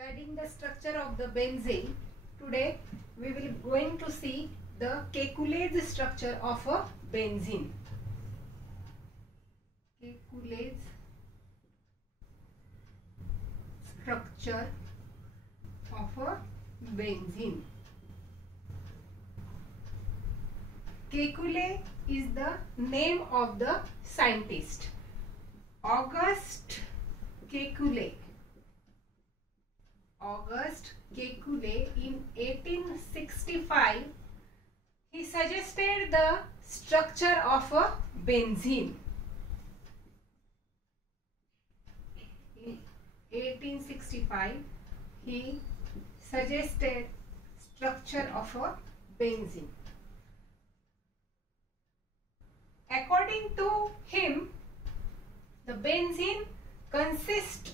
Regarding the structure of the benzene, today we will going to see the Kekulé structure of a benzene. Kekulé structure of a benzene. Kekulé is the name of the scientist. Auguste Kekulé. Auguste Kekulé in 1865 he suggested the structure of a benzene. In 1865 he suggested structure of a benzene. According to him, the benzene consists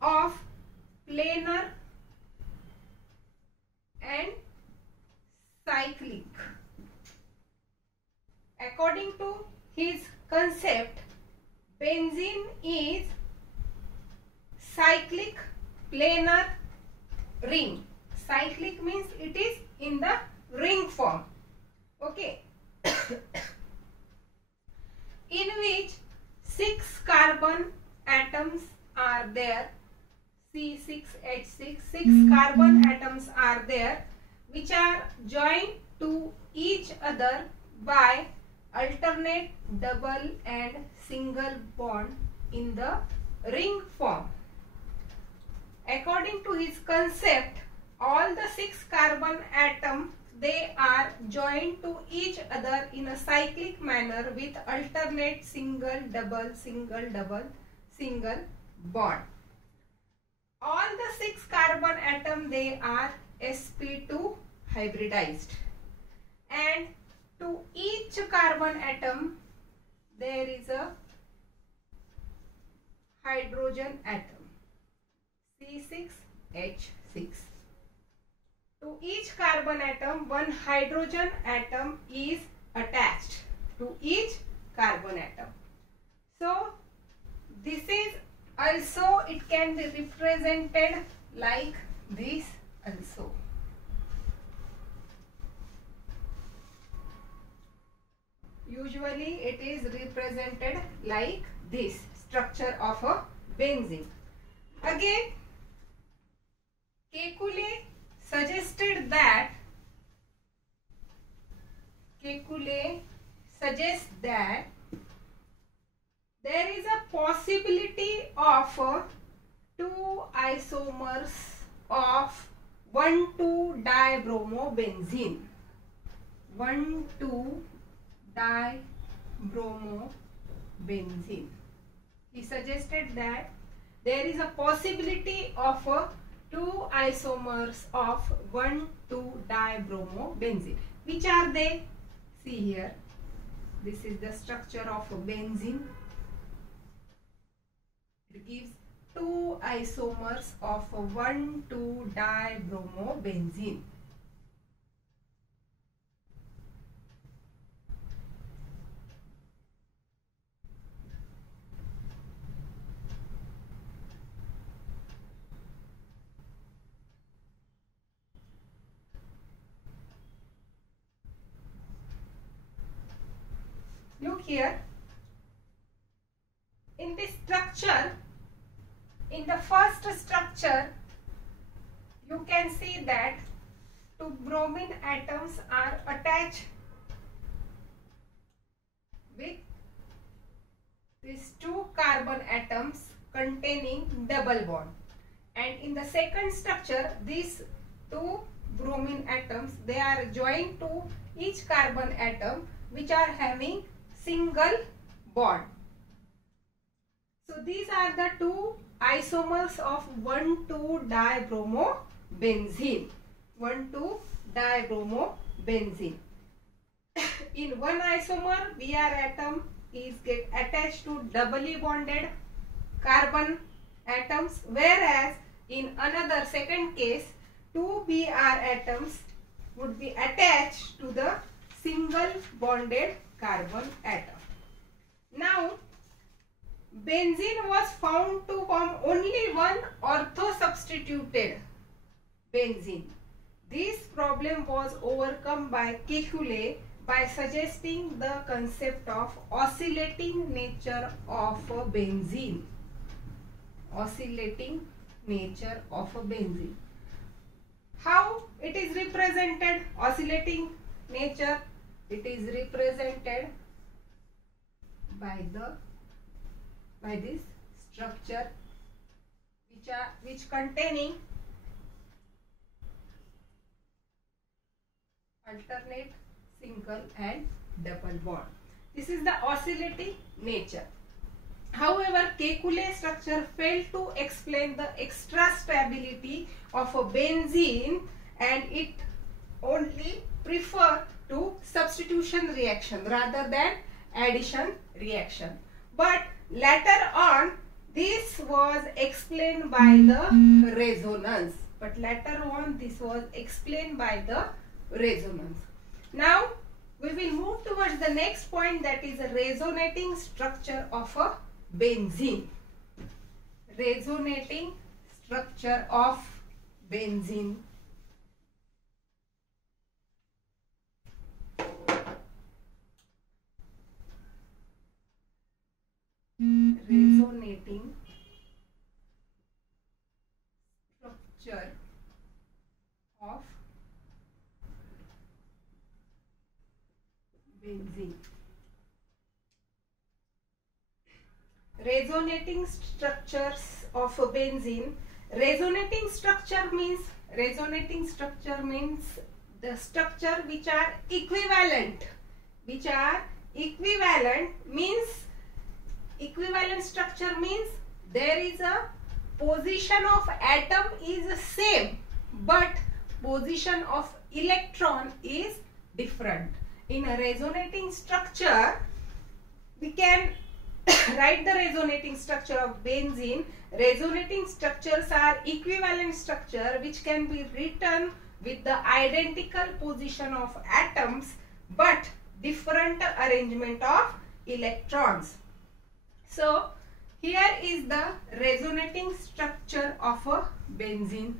of planar and cyclic. According to his concept, benzene is cyclic planar ring. Cyclic means it is in the ring form. Okay. In which 6 carbon atoms are there. C6H6, 6 carbon atoms are there which are joined to each other by alternate double and single bond in the ring form. According to his concept, all the 6 carbon atoms they are joined to each other in a cyclic manner with alternate single double single bond. All the 6 carbon atoms they are sp2 hybridized, and to each carbon atom there is a hydrogen atom C6H6. To each carbon atom one hydrogen atom is attached to each carbon atom. So this is also, it can be represented like this also. Usually it is represented like this structure of a benzene. Again, Kekulé suggested that there is a possibility of 2 isomers of 1,2-dibromobenzene. 1,2-dibromobenzene. He suggested that there is a possibility of 2 isomers of 1,2-dibromobenzene. Which are they? See here. This is the structure of a benzene. It gives 2 isomers of 1,2-dibromobenzene. Look here. In this structure, in the first structure, you can see that 2 bromine atoms are attached with these 2 carbon atoms containing double bond. And in the second structure, these 2 bromine atoms, they are joined to each carbon atom which are having single bond. So these are the 2 isomers of 1,2-dibromobenzene. 1,2-dibromobenzene. In one isomer, Br atom is get attached to doubly bonded carbon atoms, whereas in another second case, 2 Br atoms would be attached to the single bonded carbon atom. Benzene was found to form only one ortho substitution substituted benzene. This problem was overcome by Kekulé by suggesting the concept of oscillating nature of a benzene. Oscillating nature of a benzene. How it is represented? Oscillating nature. It is represented by this structure which containing alternate single and double bond. This is the oscillating nature. However, Kekulé structure failed to explain the extra stability of a benzene, and it only preferred to substitution reaction rather than addition reaction. But later on, this was explained by the resonance. Now, we will move towards the next point, that is a resonating structure of a benzene. Resonating structure of benzene. Resonating structure of benzene. Resonating structures of a benzene. Resonating structure means the structure which are equivalent. Equivalent structure means there is a position of atom is same, but position of electron is different. In a resonating structure, we can write the resonating structure of benzene. Resonating structures are equivalent structure which can be written with the identical position of atoms but different arrangement of electrons. So here is the resonating structure of a benzene.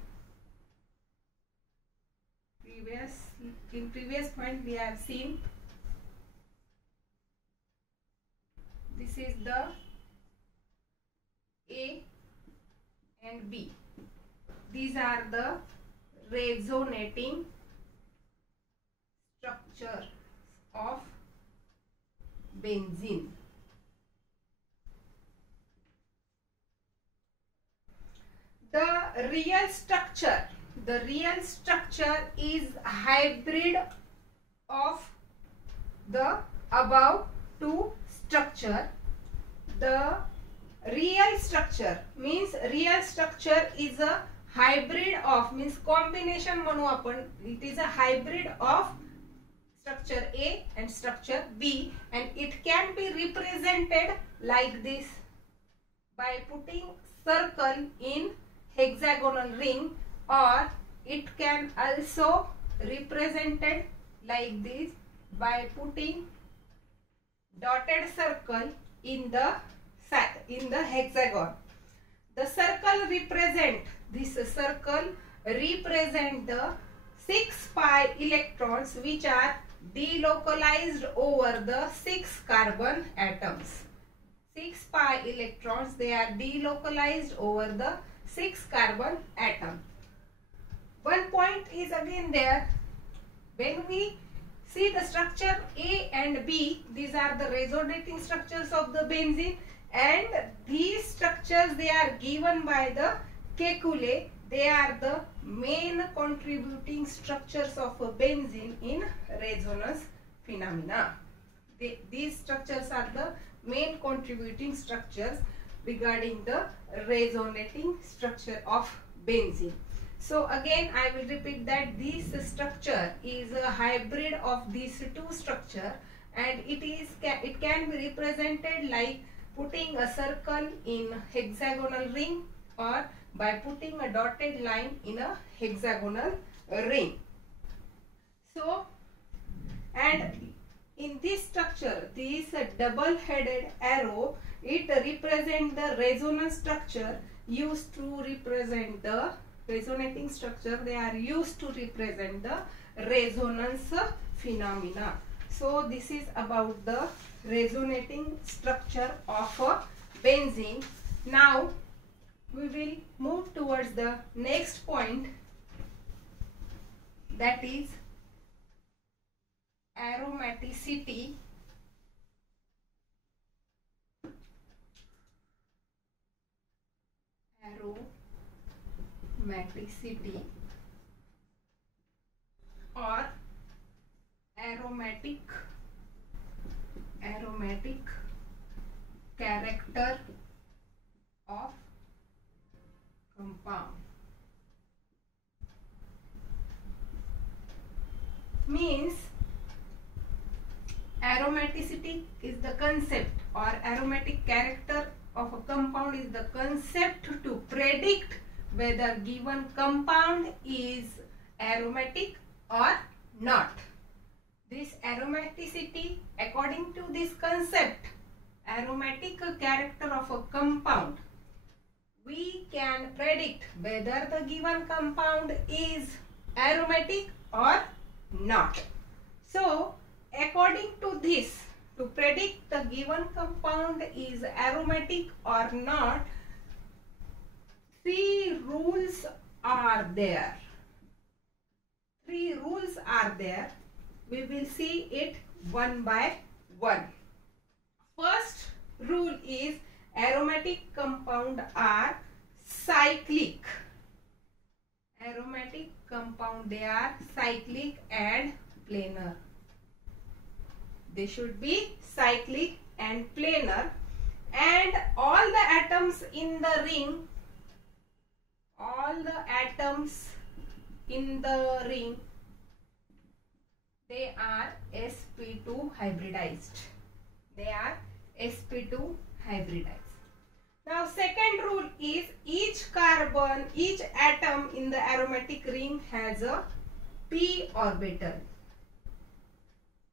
In previous point we have seen this is the A and B. These are the resonating structures of benzene. The real structure is hybrid of the above two structure. The real structure is a hybrid of, means combination म्हणू आपण, it is a hybrid of structure A and structure B, and it can be represented like this by putting circle in hexagonal ring, or it can also represented like this by putting dotted circle in the hexagon. The circle represent the 6 pi electrons which are delocalized over the 6 carbon atoms. 6 pi electrons, they are delocalized over the 6 carbon atom. One point is again there. When we see the structure A and B, these are the resonating structures of the benzene, and these structures they are given by the Kekulé. They are the main contributing structures of a benzene in resonance phenomena. These structures are the main contributing structures regarding the resonating structure of benzene. So again I will repeat that this structure is a hybrid of these two structures, and it can be represented like putting a circle in hexagonal ring or by putting a dotted line in a hexagonal ring. So, and in this structure, this double-headed arrow, it represents the resonance structure, used to represent the resonating structure. They are used to represent the resonance phenomena. So this is about the resonating structure of a benzene. Now we will move towards the next point, that is aromaticity. Aromaticity or aromatic character of compound. Means aromaticity is the concept, or aromatic character of a compound is the concept to predict whether given compound is aromatic or not. This aromaticity, according to this concept, aromatic character of a compound, we can predict whether the given compound is aromatic or not. So according to this, to predict the given compound is aromatic or not, 3 rules are there. 3 rules are there. We will see it one by one. First rule is aromatic compound are cyclic. Aromatic compound, they are cyclic and planar. They should be cyclic and planar, and all the atoms in the ring, they are sp2 hybridized. They are sp2 hybridized. Now second rule is each atom in the aromatic ring has a p orbital.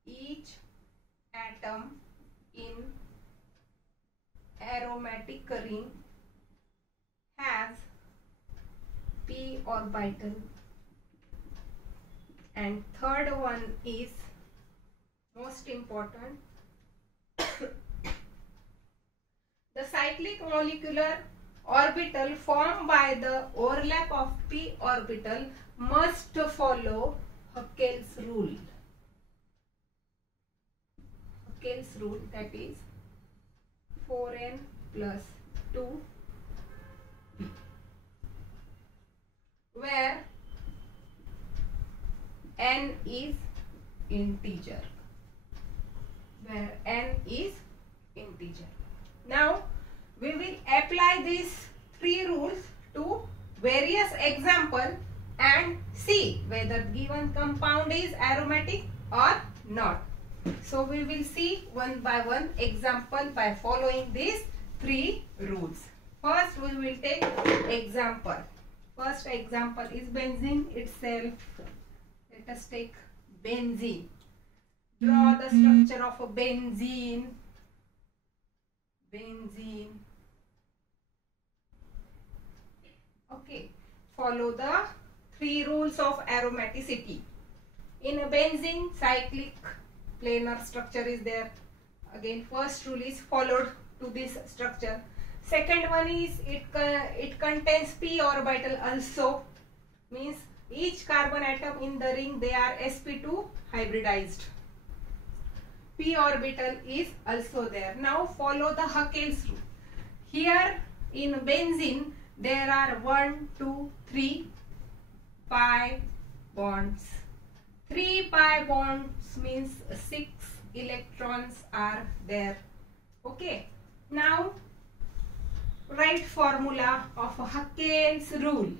Each atom in aromatic ring has p orbital. And third one is most important. The cyclic molecular orbital formed by the overlap of p orbital must follow Huckel's rule. Huckel's rule, that is 4n plus 2p, where n is integer. Now we will apply these 3 rules to various examples and see whether given compound is aromatic or not. So we will see one by one example by following these 3 rules. First we will take example. First example is benzene itself. Let us take benzene. Draw the structure of a benzene. Okay. Follow the 3 rules of aromaticity. In a benzene, cyclic planar structure is there. Again, first rule is followed to this structure. Second one is it contains p orbital also. Means each carbon atom in the ring, they are sp2 hybridized. P orbital is also there. Now follow the Huckel's rule. Here in benzene there are 1, 2, 3 pi bonds. 3 pi bonds means 6 electrons are there. Okay. Now write formula of Huckel's rule.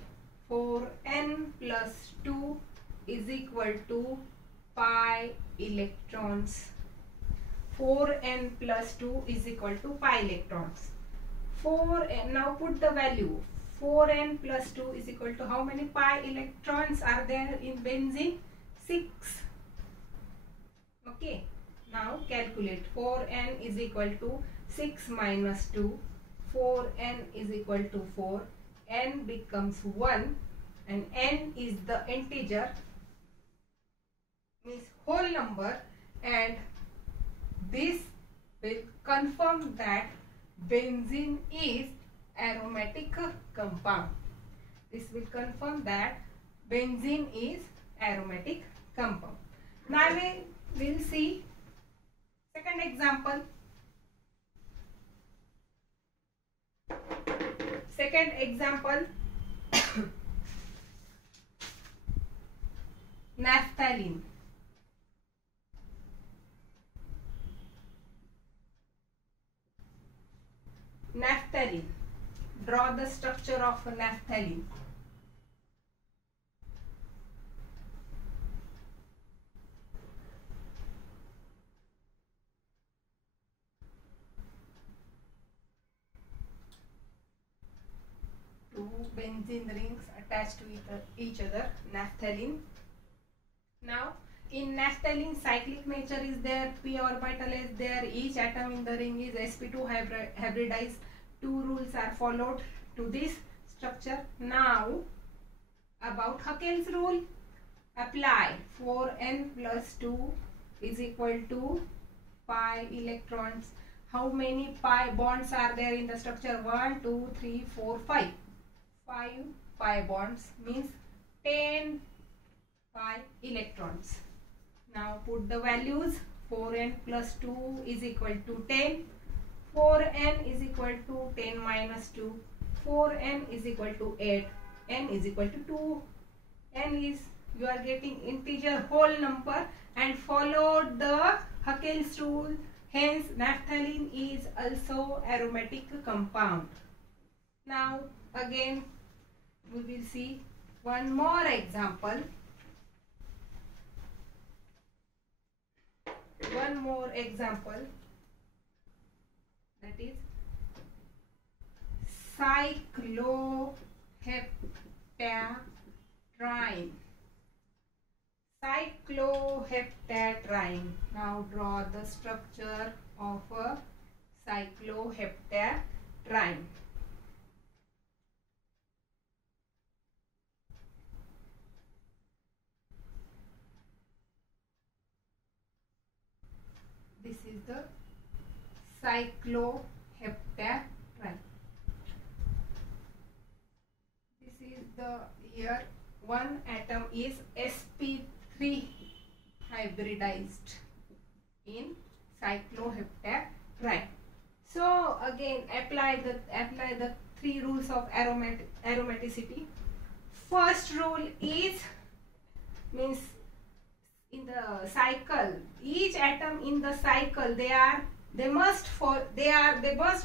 4n plus 2 is equal to pi electrons. 4n plus 2 is equal to pi electrons. 4n, now put the value. 4n plus 2 is equal to how many pi electrons are there in benzene? 6. Okay. Now calculate. 4n is equal to 6 minus 2. 4n is equal to 4, n becomes 1, and n is the integer, means whole number, and this will confirm that benzene is aromatic compound. This will confirm that benzene is aromatic compound. Now we will see second example. Second example, naphthalene. Naphthalene. Draw the structure of a naphthalene. Two benzene rings attached to each other, naphthalene. Now in naphthalene, cyclic nature is there, p orbital is there, each atom in the ring is sp2 hybridized. Two rules are followed to this structure. Now about Huckel's rule, apply. 4n plus 2 is equal to pi electrons. How many pi bonds are there in the structure? 1, 2, 3, 4, 5. 5 pi bonds means 10 pi electrons. Now put the values. 4n plus 2 is equal to 10. 4n is equal to 10 minus 2. 4n is equal to 8. n is equal to 2. n is, you are getting integer whole number, and followed the Huckel's rule. Hence naphthalene is also aromatic compound. Now again we will see one more example. One more example, that is cycloheptatrine. Cycloheptatrine. Now draw the structure of a cycloheptatrine. This is the cycloheptatrine. This is the, here one atom is sp3 hybridized in cycloheptatrine. So again apply the three rules of aromaticity. First rule is, means in the cycle, each atom in the cycle they must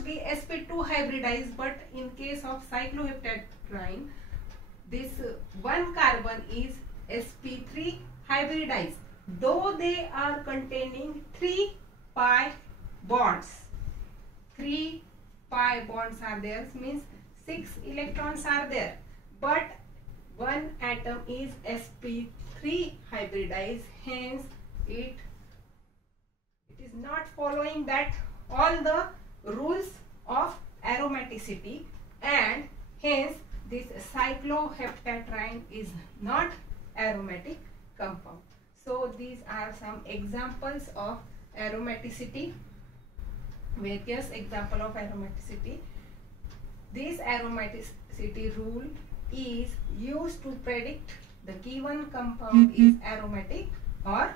be sp2 hybridized, but in case of cycloheptatrine, this one carbon is sp3 hybridized, though they are containing 3 pi bonds. 3 pi bonds are there, means 6 electrons are there, but one atom is sp3 hybridized. Hence it is not following that all the rules of aromaticity, and hence this cycloheptatrine is not aromatic compound. So these are some examples of aromaticity, various example of aromaticity. This aromaticity rule is used to predict the given compound is aromatic or